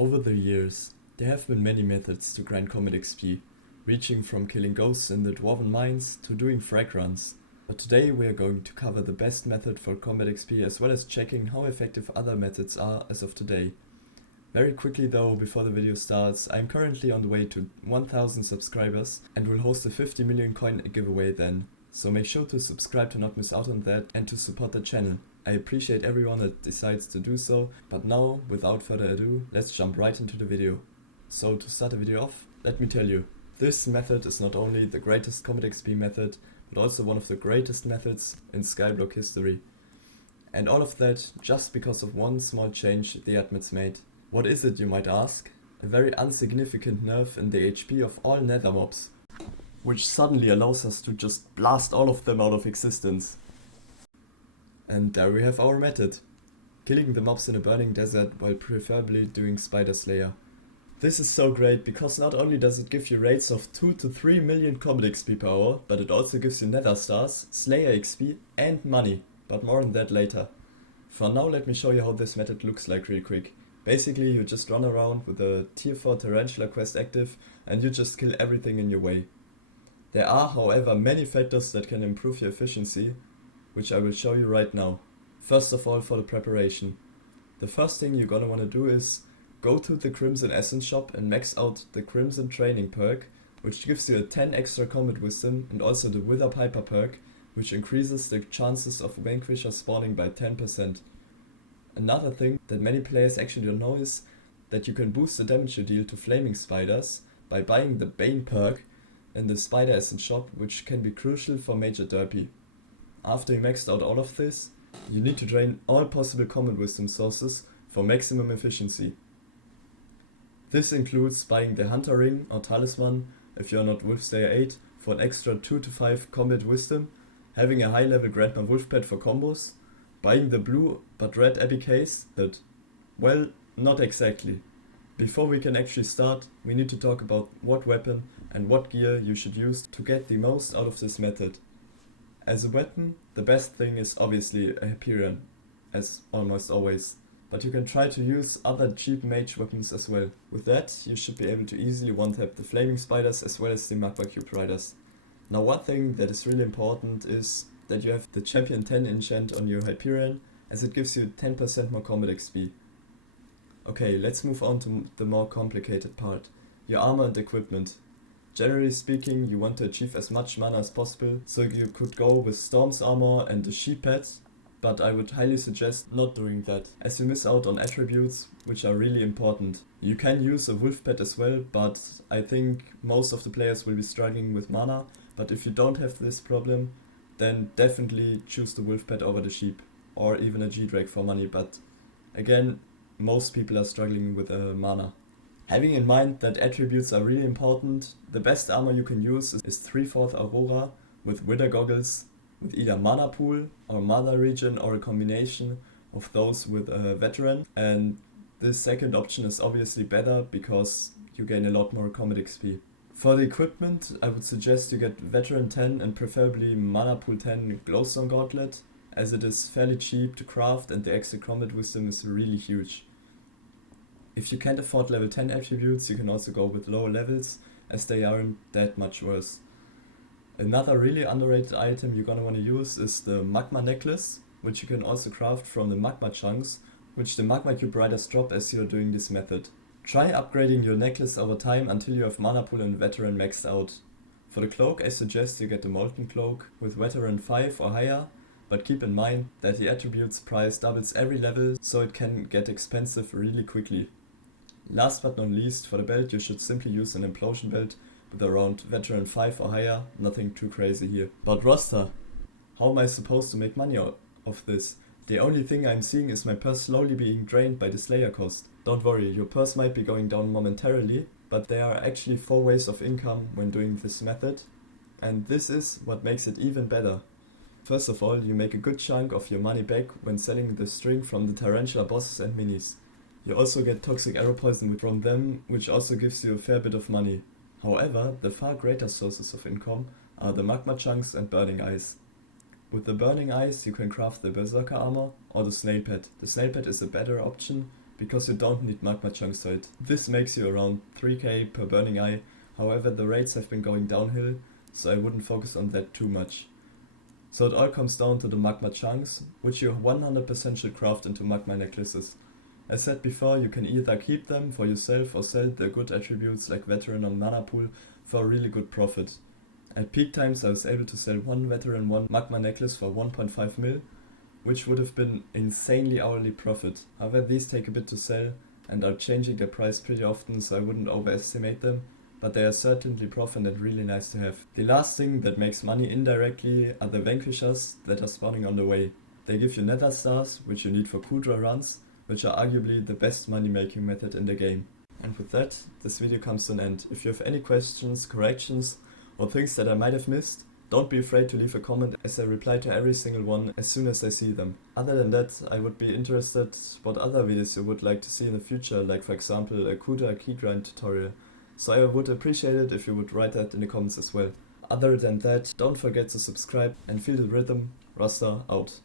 Over the years, there have been many methods to grind Comet XP, reaching from killing ghosts in the Dwarven mines to doing frag runs. But today we are going to cover the best method for Comet XP as well as checking how effective other methods are as of today. Very quickly though, before the video starts, I am currently on the way to 1000 subscribers and will host a 50 million coin giveaway then. So make sure to subscribe to not miss out on that and to support the channel. I appreciate everyone that decides to do so, but now, without further ado, let's jump right into the video. So to start the video off, let me tell you, this method is not only the greatest Comet XP method, but also one of the greatest methods in Skyblock history. And all of that just because of one small change the admins made. What is it, you might ask? A very insignificant nerf in the HP of all nether mobs, which suddenly allows us to just blast all of them out of existence. And there we have our method. Killing the mobs in a burning desert while preferably doing Spider Slayer. This is so great because not only does it give you rates of 2 to 3 million Comet XP per hour, but it also gives you Nether Stars, Slayer XP and money, but more on that later. For now let me show you how this method looks like real quick. Basically you just run around with a tier 4 Tarantula quest active and you just kill everything in your way. There are however many factors that can improve your efficiency, which I will show you right now. First of all, for the preparation. The first thing you're gonna wanna do is go to the Crimson Essence shop and max out the Crimson Training perk, which gives you a 10 extra combat wisdom, and also the Wither Piper perk, which increases the chances of Vanquisher spawning by 10%. Another thing that many players actually don't know is that you can boost the damage you deal to Flaming Spiders by buying the Bane perk in the Spider Essence shop, which can be crucial for Major Derpy. After you maxed out all of this, you need to drain all possible combat wisdom sources for maximum efficiency. This includes buying the Hunter Ring or Talisman if you are not Wolfslayer 8 for an extra 2 to 5 combat wisdom, having a high level Grandma Wolf pet for combos, buying the blue but red epic case that, well, not exactly. Before we can actually start, we need to talk about what weapon and what gear you should use to get the most out of this method. As a weapon, the best thing is obviously a Hyperion, as almost always, but you can try to use other cheap mage weapons as well. With that, you should be able to easily one-tap the Flaming Spiders as well as the Magma Cube Riders. Now one thing that is really important is that you have the Champion 10 enchant on your Hyperion, as it gives you 10% more combat XP. Okay, let's move on to the more complicated part, your armor and equipment. Generally speaking, you want to achieve as much mana as possible, so you could go with Storm's armor and the sheep pets, but I would highly suggest not doing that, as you miss out on attributes which are really important. You can use a wolf pet as well, but I think most of the players will be struggling with mana, but if you don't have this problem, then definitely choose the wolf pet over the sheep, or even a G-Drake for money, but again, most people are struggling with mana. Having in mind that attributes are really important, the best armor you can use is 3/4 Aurora with Wither Goggles, with either Mana Pool or Mother Region or a combination of those with a Veteran, and this second option is obviously better because you gain a lot more combat XP. For the equipment, I would suggest you get Veteran 10 and preferably Mana Pool 10 Glowstone Gauntlet, as it is fairly cheap to craft and the extra combat wisdom is really huge. If you can't afford level 10 attributes, you can also go with lower levels, as they aren't that much worse. Another really underrated item you're gonna wanna use is the Magma Necklace, which you can also craft from the Magma Chunks, which the Magma Cube Riders drop as you're doing this method. Try upgrading your necklace over time until you have Mana Pool and Veteran maxed out. For the cloak, I suggest you get the Molten Cloak with Veteran 5 or higher, but keep in mind that the attribute's price doubles every level, so it can get expensive really quickly. Last but not least, for the belt you should simply use an Implosion belt with around Veteran 5 or higher, nothing too crazy here. But roster, how am I supposed to make money out of this? The only thing I'm seeing is my purse slowly being drained by the Slayer cost. Don't worry, your purse might be going down momentarily, but there are actually 4 ways of income when doing this method, and this is what makes it even better. First of all, you make a good chunk of your money back when selling the string from the Tarantula bosses and minis. You also get toxic arrow poison from them, which also gives you a fair bit of money. However, the far greater sources of income are the Magma Chunks and Burning Eyes. With the Burning Eyes you can craft the Berserker armor or the Snail Pet. The Snail Pet is a better option because you don't need magma chunks for it. This makes you around 3k per burning eye, however the rates have been going downhill, so I wouldn't focus on that too much. So it all comes down to the magma chunks, which you 100% should craft into magma necklaces. As said before, you can either keep them for yourself or sell their good attributes like Veteran or Mana Pool for a really good profit. At peak times I was able to sell one Veteran 1 magma necklace for 1.5 mil, which would have been insanely hourly profit. However, these take a bit to sell and are changing their price pretty often, so I wouldn't overestimate them, but they are certainly profit and really nice to have. The last thing that makes money indirectly are the Vanquishers that are spawning on the way. They give you nether stars, which you need for Kudra runs, which are arguably the best money making method in the game. And with that, this video comes to an end. If you have any questions, corrections, or things that I might have missed, don't be afraid to leave a comment, as I reply to every single one as soon as I see them. Other than that, I would be interested what other videos you would like to see in the future, like for example a Kudra key grind tutorial. So I would appreciate it if you would write that in the comments as well. Other than that, don't forget to subscribe and feel the rhythm. Rasta out.